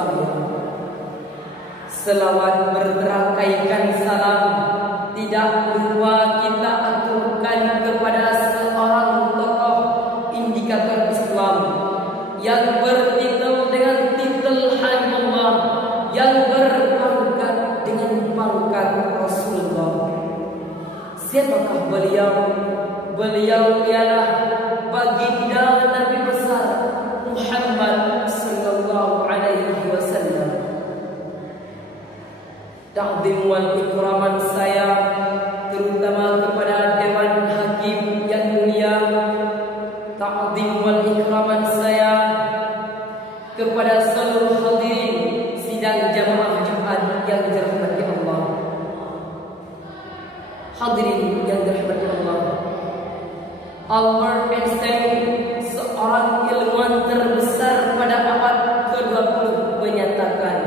sembahyang. Selawat berterangkaikan salam tidak lupa kita aturkan kepada seorang tokoh indikator Islam yang bertitel dengan titel Habibullah, yang berpangkat dengan pangkat Rasulullah. Siapakah beliau? Beliau ialah baginda Nabi besar Muhammad sallallahu alaihi wasallam. Ta'zim wal ikraman saya terutama kepada Dewan Hakim yang mulia. Ta'zim wal ikraman saya kepada seluruh hadirin sidang jamaah Jumat yang dirahmati Allah. Hadirin yang dirahmati Allah, Albert Einstein, seorang ilmuwan terbesar pada abad ke-20, menyatakan,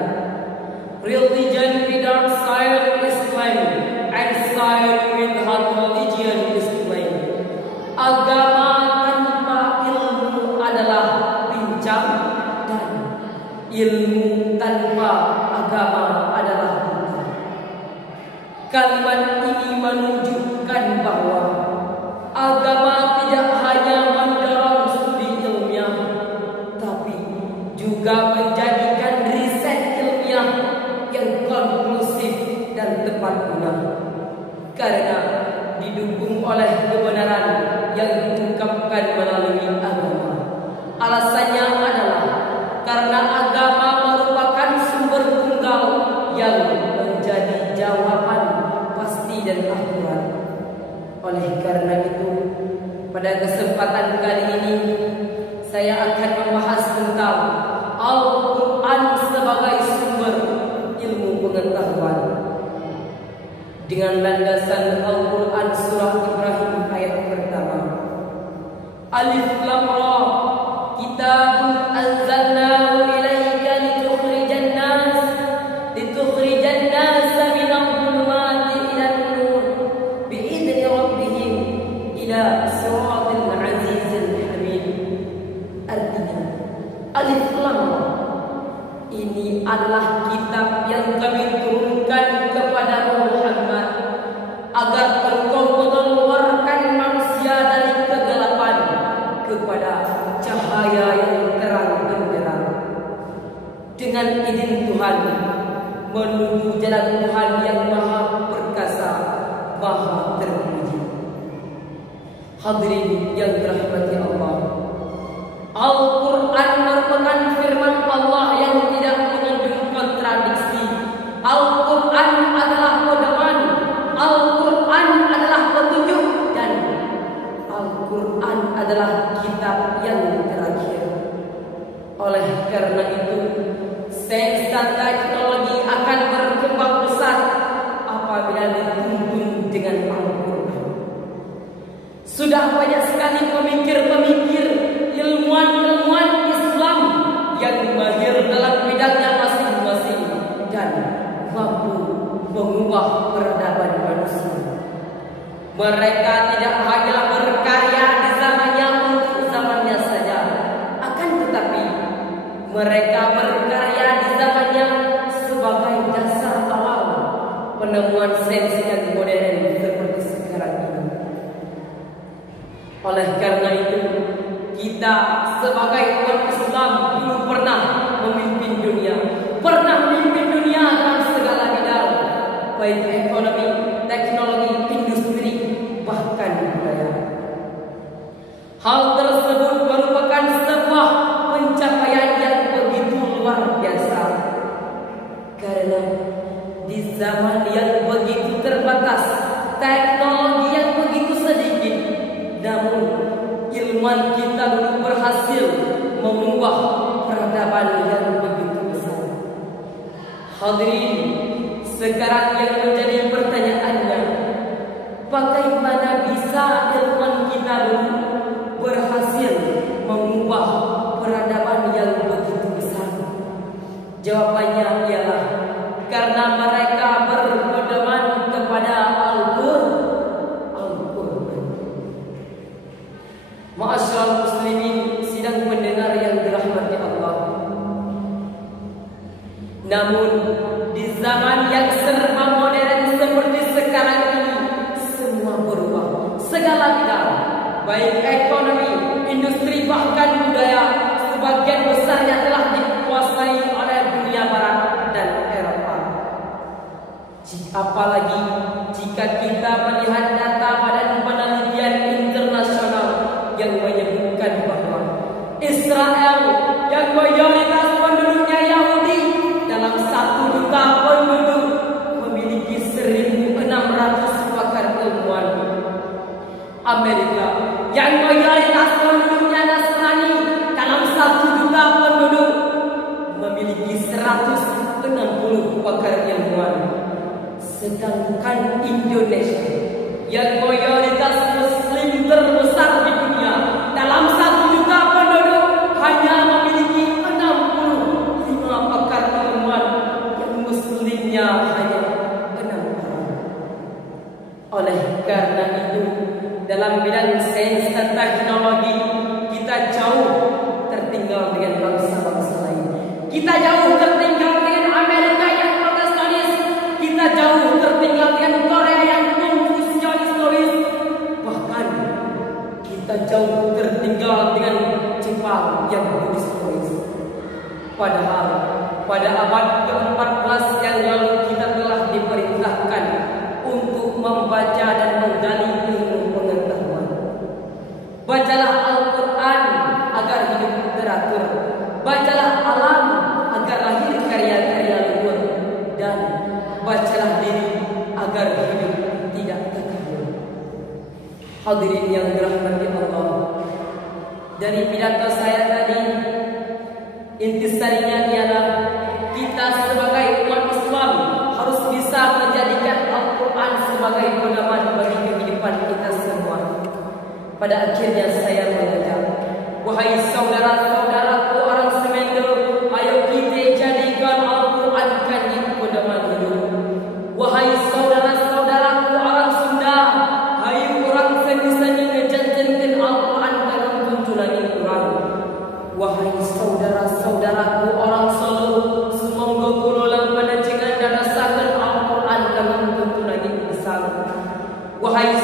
religion without science is blind, and science without religion is blind. Agama tanpa ilmu adalah pincang, dan ilmu tanpa agama adalah buta. Kalimat ini menunjukkan bahwa agama tidak hanya mendorong studi ilmiah, tapi juga menjadikan riset ilmiah yang konklusif dan tepat guna, karena didukung oleh kebenaran yang diungkapkan melalui agama. Alasannya adalah karena agama merupakan sumber tunggal yang menjadi jawaban pasti dan akurat. Oleh karena itu, pada kesempatan kali ini saya akan membahas tentang Al-Quran sebagai sumber ilmu pengetahuan dengan landasan Al-Quran surah Ibrahim ayat pertama. Alif Lam Ra, kitabun anzalnahu ilaika litukhrijan nas minadh dhulumati ilan nur biidzni rabbihim ila siratil azizil hamid. Artinya, Alif Lam Ra ini adalah kitab yang kami turunkan kepada Muhammad agar engkau mengeluarkan manusia dari kegelapan kepada cahaya yang terang benderang, dengan izin Tuhan, menuju jalan Tuhan yang maha perkasa, maha terpuji. Hadirin yang dirahmati Allah, Al-Quran merupakan firman Allah yang tidak mengandung kontradiksi. Al-Quran adalah pedoman, Al-Quran adalah petunjuk, dan Al-Quran adalah kitab yang terakhir. Oleh karena itu, sains dan teknologi akan berkembang pesat apabila dituntun dengan Al-Quran. Sudah banyak sekali pemikir-pemikir, ilmuwan-ilmuwan Islam yang mahir dalam bidangnya masing-masing dan mampu mengubah peradaban manusia. Mereka tidak hanya berkarya di zamannya untuk zamannya saja, akan tetapi mereka berkarya di zamannya sebagai dasar awal penemuan sains yang modern seperti sekarang ini. Oleh karena itu, kita sebagai umat Islam dulu pernah memimpin dunia, dalam segala bidang, baik ekonomi, teknologi, industri, bahkan budaya. Hal tersebut merupakan sebuah pencapaian yang begitu luar biasa, karena di zaman yang begitu terbatas, teknologi yang begitu sedikit, namun ilmuwan kita dulu berhasil mengubah peradaban yang begitu besar. Hadirin, sekarang yang menjadi pertanyaannya, bagaimana bisa ilmuwan kita dulu berhasil mengubah peradaban yang begitu besar? Jawabannya ialah karena mereka berpedoman kepada Al-Quran. Ma'asyiral muslimin, sidang pendengar yang dirahmati Allah, Namun di zaman yang serba modern seperti sekarang ini, semua berubah. Segala bidang, baik ekonomi, industri, bahkan budaya, sebagian besarnya telah dikuasai oleh dunia barat dan Eropa. Apalagi jika kita melihat data Badan Penelitian Internasional yang menyebutkan bahwa Israel yang mayoritas penduduknya Yahudi dalam 1 juta penduduk memiliki 1.600 pakar ilmuwan. Amerika yang mayoritas penduduknya Nasrani dalam 1 juta penduduk memiliki 160 pakar ilmuwan. Sedangkan Indonesia yang mayoritas Muslim terbesar di dunia dalam 1 juta penduduk hanya memiliki 65 pakar ilmuwan, yang Muslimnya hanya 6 orang. Oleh karena itu, dalam bidang sains dan teknologi kita jauh tertinggal dengan bangsa-bangsa lain. Kita jauh tertinggal dengan Amerika yang Protestantis. Kita jauh tertinggal dengan Korea yang Konfusianis. Bahkan kita jauh tertinggal dengan Jepang yang Buddhis. Padahal pada abad ke-14 yang lalu kita telah diperintahkan untuk membaca dan menggali ilmu pengetahuan. Bacalah Al-Quran agar hidup teratur. Bacalah alam agar lahir karya-karya luhur. Dan bacalah diri agar hidup tidak terkabur. Hadirin yang dirahmati Allah, dari pidato saya tadi, intisarinya ialah kita sebagai umat Islam harus bisa menjadikan Al-Quran sebagai pedoman bagi kehidupan kita semua. Pada akhirnya saya mengajak, wahai saudara-saudaraku orang Semendo, ayo kita jadikan Al-Quran jadi pedoman hidup. Wahai saudara-saudaraku orang Sunda, hai orang seni-seni ngejanjenkan Al-Quran dalam tuntunan Quran. Wahai saudara-saudaraku orang Solo, semoga kulolang panjenengan dan rasakan Al-Quran dalam tuntunan Islam. Wahai